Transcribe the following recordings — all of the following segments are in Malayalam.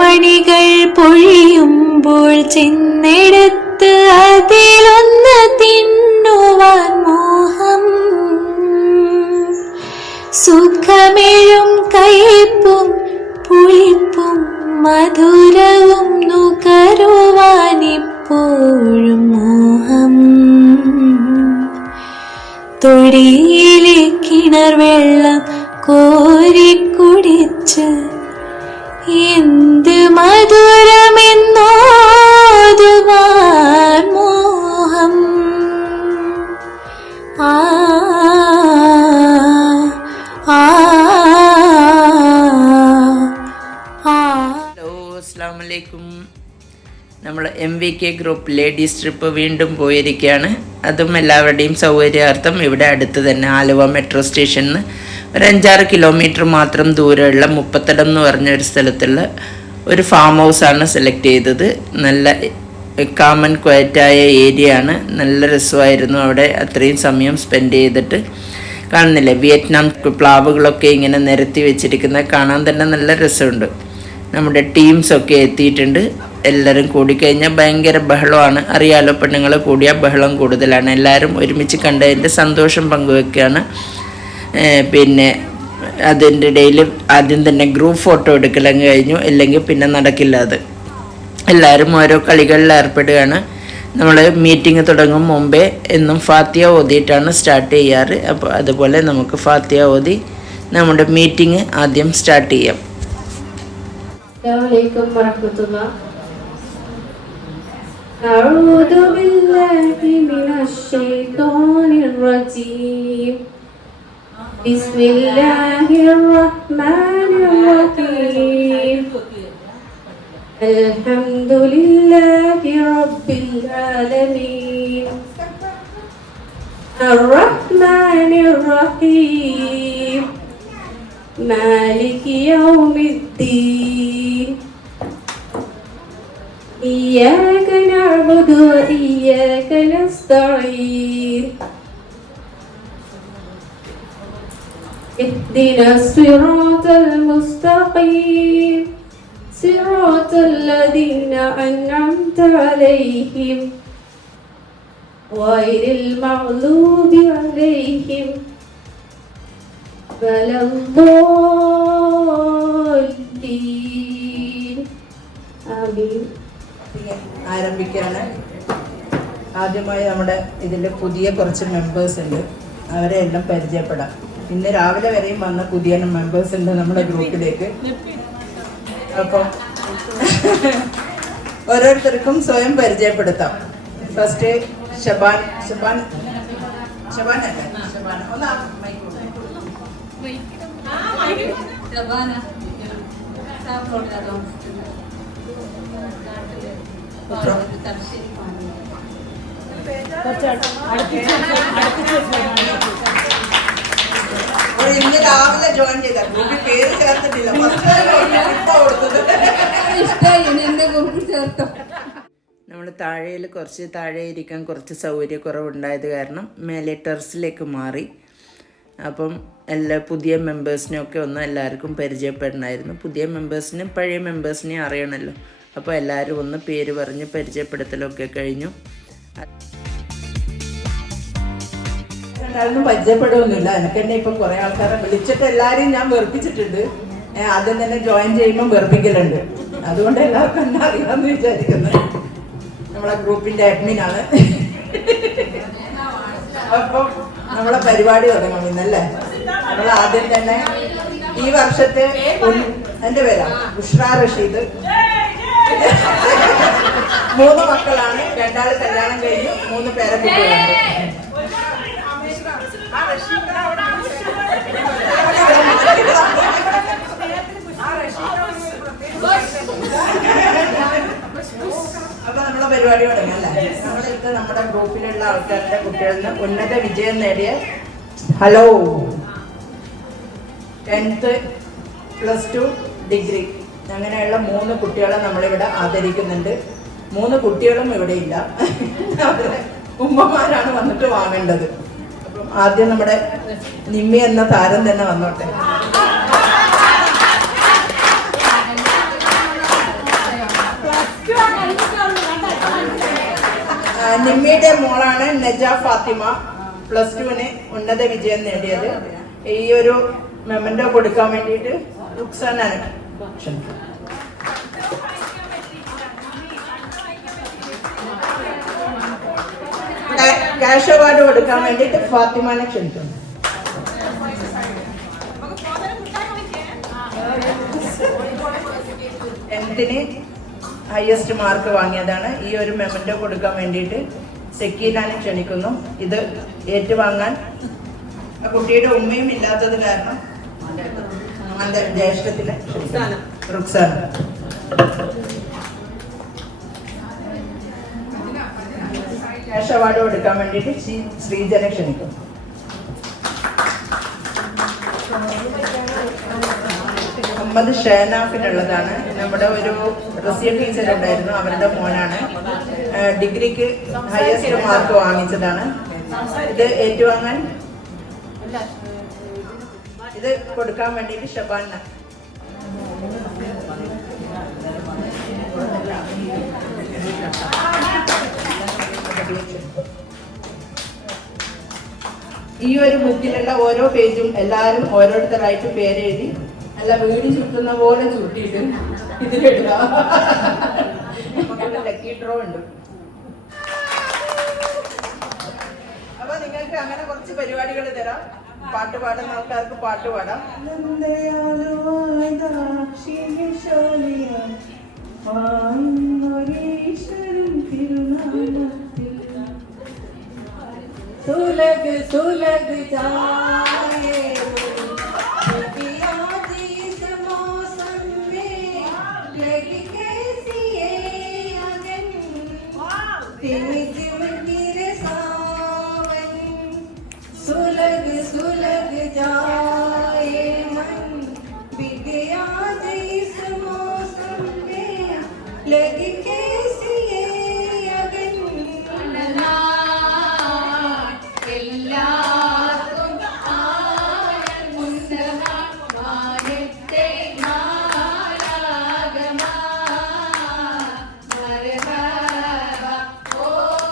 മണികൾ പൊഴിയുമ്പോൾ ചെന്നെടുത്ത് അതിലൊന്ന് തിന്നുവാൻ മോഹം. സുഖമെഴും കയ്പും പുളിപ്പും മധുരവും നുകരുവാനിപ്പോഴും മോഹം. തൊടിയിലെ കിണർ വെള്ളം കോരിക്കുടിച്ച് എന്ത് മധുരമെന്നോതുവാൻ മോഹം. ആ ആ ഹലോ, അസ്സലാമു അലൈക്കും. നമ്മൾ MVK ഗ്രൂപ്പ് ലേഡീസ് ട്രിപ്പ് വീണ്ടും പോയിരിക്കുകയാണ്. അതും എല്ലാവരുടെയും സൗകര്യാർത്ഥം ഇവിടെ അടുത്ത് തന്നെ ആലുവ മെട്രോ സ്റ്റേഷനിൽ നിന്ന് ഒരു 5-6 കിലോമീറ്റർ മാത്രം ദൂരമുള്ള മുപ്പത്തടം എന്ന് പറഞ്ഞ ഒരു സ്ഥലത്തുള്ള ഒരു ഫാം ഹൗസാണ് സെലക്ട് ചെയ്തത്. നല്ല കാമൻ ക്വയറ്റായ ഏരിയ ആണ്. നല്ല രസമായിരുന്നു അവിടെ അത്രയും സമയം സ്പെൻഡ് ചെയ്തിട്ട്. കാണുന്നില്ലേ, വിയറ്റ്നാം പ്ലാവുകളൊക്കെ ഇങ്ങനെ നിരത്തി വെച്ചിരിക്കുന്നത് കാണാൻ തന്നെ നല്ല രസമുണ്ട്. നമ്മുടെ ടീംസൊക്കെ എത്തിയിട്ടുണ്ട്. എല്ലാവരും കൂടിക്കഴിഞ്ഞാൽ ഭയങ്കര ബഹളമാണ്. അറിയാലോ, പെണ്ണുങ്ങൾ കൂടിയാൽ ബഹളം കൂടുതലാണ്. എല്ലാവരും ഒരുമിച്ച് കണ്ടതിൻ്റെ സന്തോഷം പങ്കുവെക്കുകയാണ്. പിന്നെ അതിൻ്റെ ഇടയിൽ ആദ്യം തന്നെ ഗ്രൂപ്പ് ഫോട്ടോ എടുക്കലങ്ങ് കഴിഞ്ഞു, അല്ലെങ്കിൽ പിന്നെ നടക്കില്ല അത്. എല്ലാവരും ഓരോ കളികളിൽ ഏർപ്പെടുകയാണ്. നമ്മൾ മീറ്റിംഗ് തുടങ്ങും മുമ്പേ എന്നും ഫാത്തിയ ഓതിയിട്ടാണ് സ്റ്റാർട്ട് ചെയ്യാറ്. അപ്പോൾ അതുപോലെ നമുക്ക് ഫാത്തിയ ഓതി നമ്മുടെ മീറ്റിംഗ് ആദ്യം സ്റ്റാർട്ട് ചെയ്യാം. അസ്സലാമു വറഹ്മത്തുള്ളാഹി. അഊദു ബില്ലാഹി മിനശ് ശൈത്വാനിർ റജീം. ബിസ്മില്ലാഹിർ റഹ്മാനിർ റഹീം. അൽഹംദുലില്ലാഹി റബ്ബിൽ ആലമീൻ. അർറഹ്മാനിർ റഹീം. മാലികി യൗമിദ്ദീൻ. إياك نعبد وإياك نستعين. اهدنا الصراط المستقيم صراط الذين أنعمت عليهم غير المغضوب عليهم ولا الضالين. آمين. ആരംഭിക്കുകയാണ്. ആദ്യമായി നമ്മുടെ ഇതിൽ പുതിയ കുറച്ച് മെമ്പേഴ്സ് ഉണ്ട്. അവരെ എല്ലാം പരിചയപ്പെടാം. ഇന്ന് രാവിലെ വരെയും വന്ന പുതിയ മെമ്പേഴ്സ് ഉണ്ട് നമ്മുടെ ഗ്രൂപ്പിലേക്ക്. അപ്പം ഓരോരുത്തർക്കും സ്വയം പരിചയപ്പെടുത്താം. ഫസ്റ്റ് ഷബാൻ അല്ലേ? ഇന്ന് രാവിലെ ജോയിൻ ചെയ്ത ഗ്രൂപ്പിൽ പേര് ചേർത്തിട്ടില്ല. നമ്മൾ താഴെയിൽ കുറച്ച് താഴെ ഇരിക്കാൻ കുറച്ച് സൗകര്യക്കുറവുണ്ടായത് കാരണം മേലെ ടെറസിലേക്ക് മാറി. അപ്പം എല്ലാ പുതിയ മെമ്പേഴ്സിനെയൊക്കെ ഒന്ന് എല്ലാവർക്കും പരിചയപ്പെടണമായിരുന്നു. പുതിയ മെമ്പേഴ്സിനും പഴയ മെമ്പേഴ്സിനെയും അറിയണമല്ലോ. അപ്പോൾ എല്ലാവരും ഒന്ന് പേര് പറഞ്ഞ് പരിചയപ്പെടുത്തലൊക്കെ കഴിഞ്ഞു. എല്ലാവരും പരിചയപ്പെടുകയൊന്നുമില്ല. എനിക്ക് തന്നെ ഇപ്പം കുറേ ആൾക്കാരെ വിളിച്ചിട്ട് എല്ലാവരെയും ഞാൻ വെറുപ്പിച്ചിട്ടുണ്ട്. ആദ്യം തന്നെ ജോയിൻ ചെയ്യുമ്പോൾ വെറുപ്പിക്കലുണ്ട്. അതുകൊണ്ട് എല്ലാവർക്കും എന്നെ അറിയാമെന്ന് വിചാരിക്കുന്നത്. നമ്മളെ ഗ്രൂപ്പിൻ്റെ അഡ്മിനാണ്. അപ്പം നമ്മളെ പരിപാടി തുടങ്ങും ഇന്നല്ലേ. നമ്മൾ ആദ്യം തന്നെ ഈ വർഷത്തെ എൻ്റെ പേരാ ഉഷ്ര റഷീദ്. 3 മക്കളാണ്. 2 കല്യാണം കഴിഞ്ഞു, 3 പേരക്കുട്ടികളുണ്ട്. അപ്പൊ നമ്മളെ പരിപാടി തുടങ്ങാം അല്ലേ. നമ്മളിത് നമ്മുടെ ഗ്രൂപ്പിലുള്ള ആൾക്കാരുടെ കുട്ടികളിൽ നിന്ന് ഉന്നത വിജയം നേടിയ ഹലോ 10th +2 ഡിഗ്രി അങ്ങനെയുള്ള 3 കുട്ടികളെ നമ്മളിവിടെ ആദരിക്കുന്നുണ്ട്. 3 കുട്ടികളും ഇവിടെ ഇല്ല. അവരെ ഉമ്മമാരാണ് വന്നിട്ട് വാങ്ങേണ്ടത്. അപ്പം ആദ്യം നമ്മുടെ നിമ്മി എന്ന താരം തന്നെ വന്നോട്ടെ. നിമ്മിയുടെ മോളാണ് നജ ഫാത്തിമ, +2-ന് ഉന്നത വിജയം നേടിയത്. ഈ ഒരു മെമന്റോ കൊടുക്കാൻ വേണ്ടിയിട്ട് റുക്സാനാണ് ക്യാഷ് അവാർഡ് കൊടുക്കാൻ വേണ്ടിയിട്ട് ഫാത്തിമാനെ ക്ഷണിക്കുന്നു. ടെൻത്തിന് ഹയസ്റ്റ് മാർക്ക് വാങ്ങിയതാണ്. ഈ ഒരു മെമന്റോ കൊടുക്കാൻ വേണ്ടിയിട്ട് സെക്കീലാനെ ക്ഷണിക്കുന്നു. ഇത് ഏറ്റുവാങ്ങാൻ കുട്ടിയുടെ ഉമ്മയും ഇല്ലാത്തത് കാരണം ജ്യേഷ്ഠത്തിനെ റുക്സാന. ക്യാഷ് അവാർഡ് കൊടുക്കാൻ വേണ്ടിയിട്ട് ശ്രീജനെ ക്ഷണിക്കുന്നു. മുഹമ്മദ് ഷേനാഫിനുള്ളതാണ്. നമ്മുടെ ഒരു റസിയ ടീച്ചർ ഉണ്ടായിരുന്നു, അവരുടെ മോനാണ്. ഡിഗ്രിക്ക് ഹയസ്റ്റ് മാർക്ക് വാങ്ങിച്ചതാണ്. ഇത് ഏറ്റുവാങ്ങാൻ ഇത് കൊടുക്കാൻ വേണ്ടിയിട്ട് ഷബാന. ഈ ഒരു ബുക്കിലുള്ള ഓരോ പേജും എല്ലാവരും ഓരോരുത്തരായിട്ട് പേരെഴുതി നല്ല വീട് ചുറ്റുന്ന പോലെ ചുട്ടിയിട്ട് ഇതിലിടുക. നമുക്കൊരു ലക്കി ഡ്രോ ഉണ്ട്. അപ്പൊ നിങ്ങൾക്ക് അങ്ങനെ കുറച്ച് പരിപാടികൾ തരാം. പാട്ട് പാടുന്ന ആൾക്കാർക്ക് പാട്ട് പാടാം. सुलग सुलग जाए इस मौसम में लगी कैसी ये अगन तिम तिम गिरे सावन सुलग सुलग जाए मन बिगया इस मौसम में लगी कैसी ये अगन Oh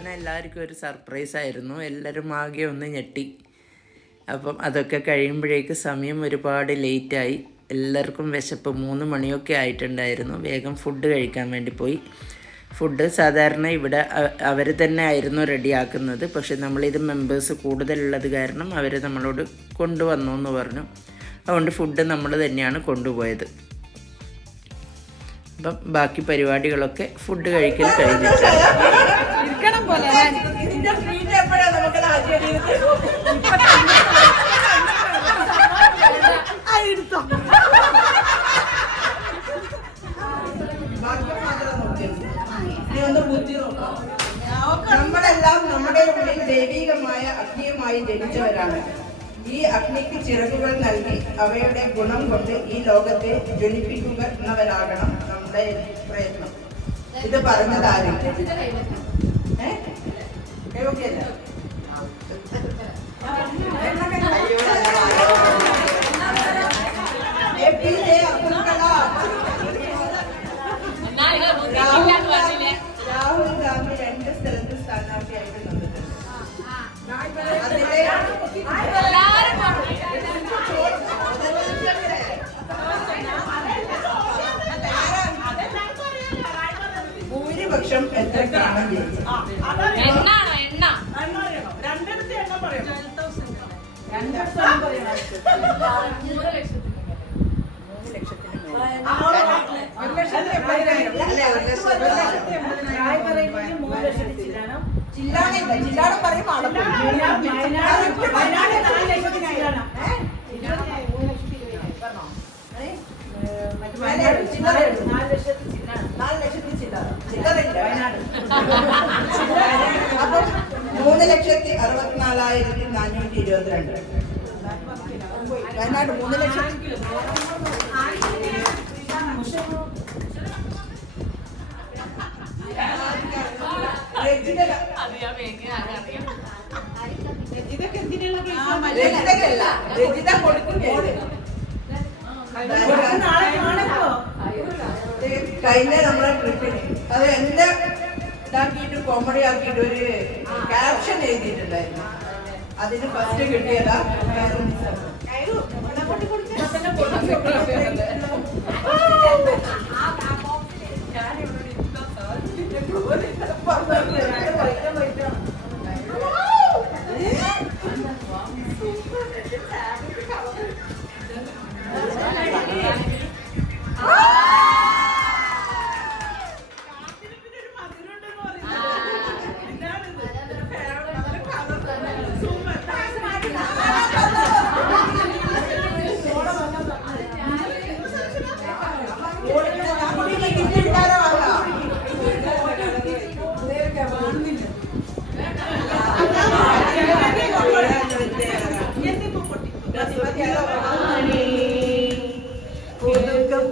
പ്രാർത്ഥന എല്ലാവർക്കും ഒരു സർപ്രൈസായിരുന്നു. എല്ലാവരും ആകെ ഒന്ന് ഞെട്ടി. അപ്പം അതൊക്കെ കഴിയുമ്പോഴേക്ക് സമയം ഒരുപാട് ലേറ്റായി. എല്ലാവർക്കും വിശപ്പ് 3 മണിയൊക്കെ ആയിട്ടുണ്ടായിരുന്നു. വേഗം ഫുഡ് കഴിക്കാൻ വേണ്ടി പോയി. ഫുഡ് സാധാരണ ഇവിടെ അവർ തന്നെ ആയിരുന്നു റെഡിയാക്കുന്നത്. പക്ഷെ നമ്മളിത് മെമ്പേഴ്സ് കൂടുതലുള്ളത് കാരണം അവർ നമ്മളോട് കൊണ്ടുവന്നു എന്ന് പറഞ്ഞു. അതുകൊണ്ട് ഫുഡ് നമ്മൾ തന്നെയാണ് കൊണ്ടുപോയത്. അപ്പം ബാക്കി പരിപാടികളൊക്കെ ഫുഡ് കഴിക്കൽ കഴിഞ്ഞിട്ടാണ്. നമ്മളെല്ലാം നമ്മുടെ ഉള്ളിൽ ദൈവികമായ അഗ്നിയുമായി ജനിച്ചവരാണ്. ഈ അഗ്നിക്ക് ചിറകുകൾ നൽകി അവയുടെ ഗുണം കൊണ്ട് ഈ ലോകത്തെ ജ്വലിപ്പിക്കുന്നവരാകണം നമ്മുടെ പ്രയത്നം. ഇത് പറഞ്ഞതാരും രാഹുൽ ഗാന്ധി 2 സ്ഥലത്ത് സ്ഥാനാർത്ഥിയായിട്ട് നിന്നിട്ടുണ്ട്. ഭൂരിപക്ഷം എത്ര കാണാൻ ജയിച്ചു? ജില്ലാടം പറയുമ്പോൾ അപ്പം 3,64,422. വയനാട് 3,00,000. രജിത കൊടുക്കുന്നത് കഴിഞ്ഞ നമ്മളെ ട്രിപ്പിന് അത് എന്റെ ഇതാക്കിയിട്ട് കോമഡി ആക്കിയിട്ട് ഒരു ക്യാപ്ഷൻ എഴുതിയിട്ടുണ്ടായിരുന്നു. അതിന് ഫസ്റ്റ് കിട്ടിയതാ.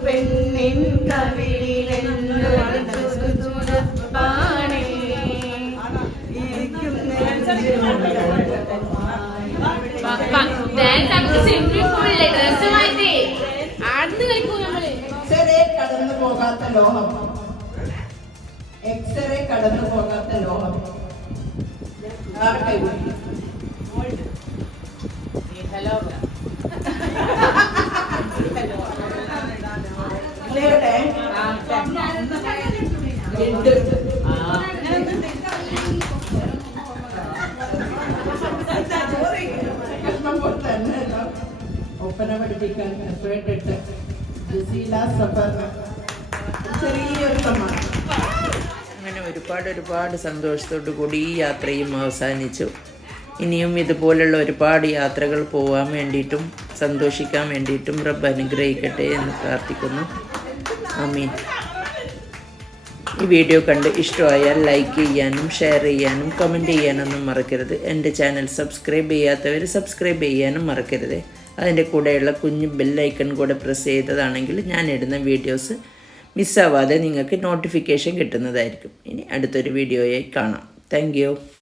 പെണ്ണിൻ കടന്നു പോകാത്ത ലോഹം, എക്സ്റേ കടന്നു പോകാത്ത ലോഹം. ഒപ്പന പഠിപ്പിക്കാൻ എഫേർട്ട് ഇട്ട് ചെറിയൊരു സമ്മാനം. അങ്ങനെ ഒരുപാട് സന്തോഷത്തോടു കൂടി ഈ യാത്രയും അവസാനിച്ചു. ഇനിയും ഇതുപോലുള്ള ഒരുപാട് യാത്രകൾ പോകാൻ വേണ്ടിയിട്ടും സന്തോഷിക്കാൻ വേണ്ടിയിട്ടും റബ്ബ് അനുഗ്രഹിക്കട്ടെ എന്ന് പ്രാർത്ഥിക്കുന്നു. ആമീൻ. ഈ വീഡിയോ കണ്ട് ഇഷ്ടമായാൽ ലൈക്ക് ചെയ്യാനും ഷെയർ ചെയ്യാനും കമൻറ്റ് ചെയ്യാനൊന്നും മറക്കരുത്. എൻ്റെ ചാനൽ സബ്സ്ക്രൈബ് ചെയ്യാത്തവർ സബ്സ്ക്രൈബ് ചെയ്യാനും മറക്കരുത്. അതിൻ്റെ കൂടെയുള്ള കുഞ്ഞ് ബെല്ലൈക്കൺ കൂടെ പ്രസ് ചെയ്തതാണെങ്കിൽ ഞാൻ ഇടുന്ന വീഡിയോസ് മിസ്സാവാതെ നിങ്ങൾക്ക് നോട്ടിഫിക്കേഷൻ കിട്ടുന്നതായിരിക്കും. ഇനി അടുത്തൊരു വീഡിയോയായി കാണാം. Thank you.